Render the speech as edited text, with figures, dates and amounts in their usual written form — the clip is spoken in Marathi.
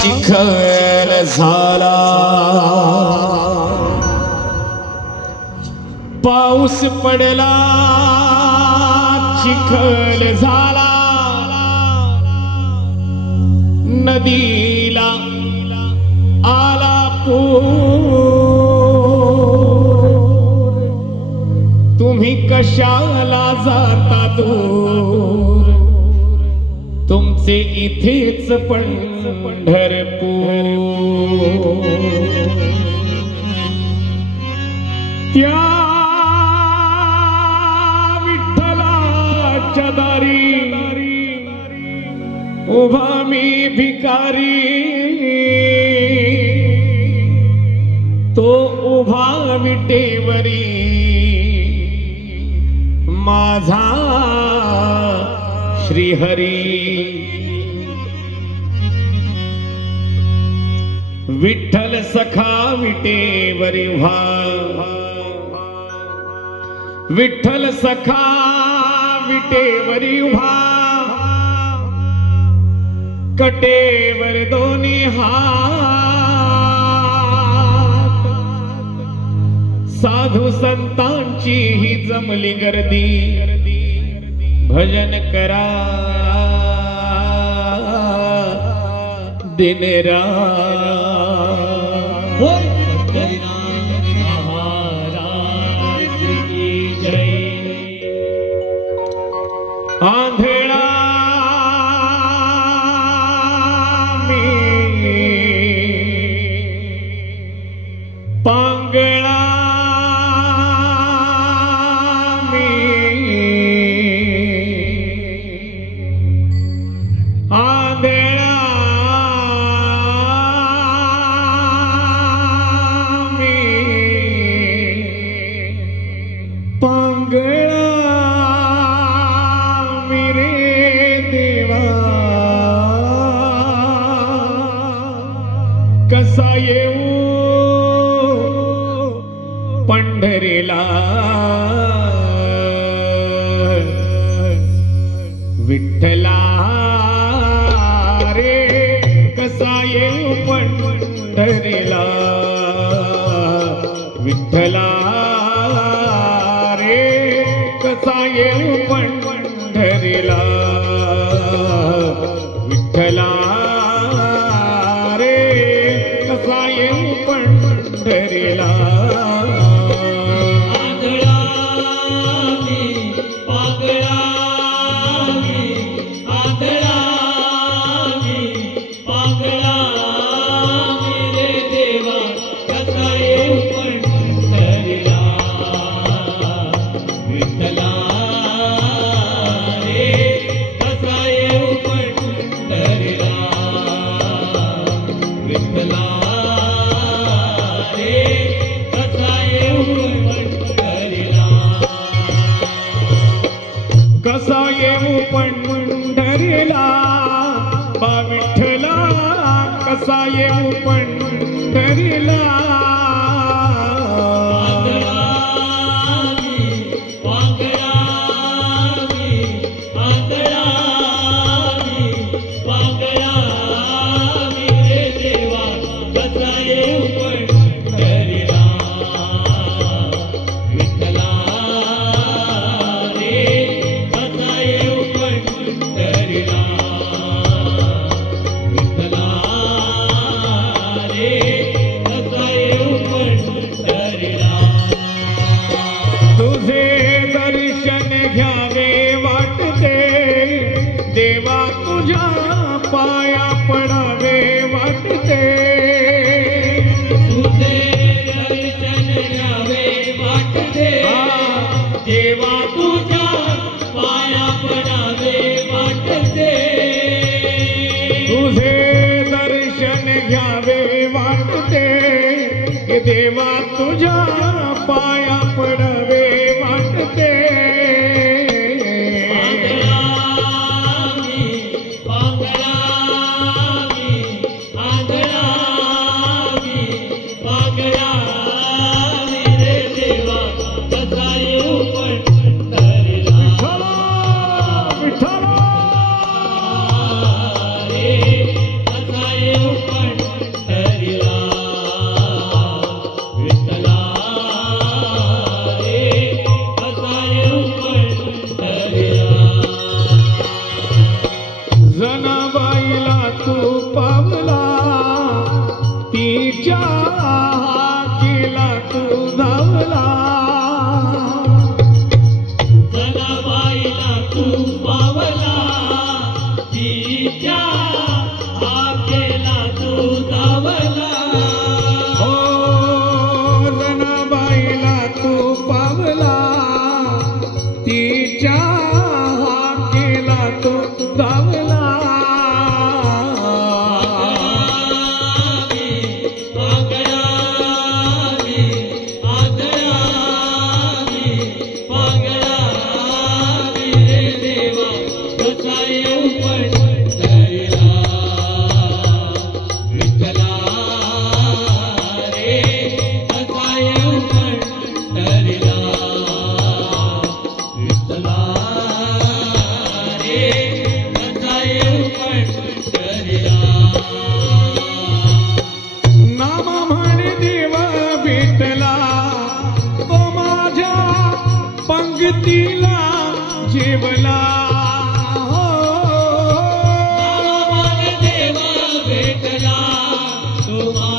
चिखल झाला पाऊस पडला चिखल झाला नदीला आला पूर तुम्ही कशाला जाता दूर तुमचे इथेच पंढरपूर त्या विठ्ठलाच्या दारी उभा मी भिकारी तो उभा विटेवरी माझा श्रीहरी विठ्ठल सखा विटेवरी उभा विठ्ठल सखा विटेवरी उभा कटेवर दोन्ही हात साधू संतांची ही जमली गर्दी भजन करा दिन रात महाराज की जय आंधळा पांगळा आंधळा पांगळा रे देवा कसा येऊ पंढरीला विठ्ठला रे कसा येऊ पंढरीला विठ्ठला रे कसा येऊ पंढरीला विठ्ठला रे कसा येऊ पंढरीला कसा येऊ पंढरीला बा विठ्ठला कसा येऊ पंढरीला तुझे दर्शन घ्यावे वाटते देवा तुझ्या पाया पडावे वाटते तुझे दर्शन घ्यावे वाटते देवा तुझ्या पाया पडावे वाटते तुझे दर्शन घ्यावे वाटते देवा तुझ्या पाया पडावे वाटते विठ्ठला पावला तिच्या हाकेला तू धावला जनाबाईला तू पावला तिच्या हाकेला तू धावला हो जनाबाईला तू पावला तिच्या हाकेला तू धावला पंगतीला जेवला देवा भेटला तो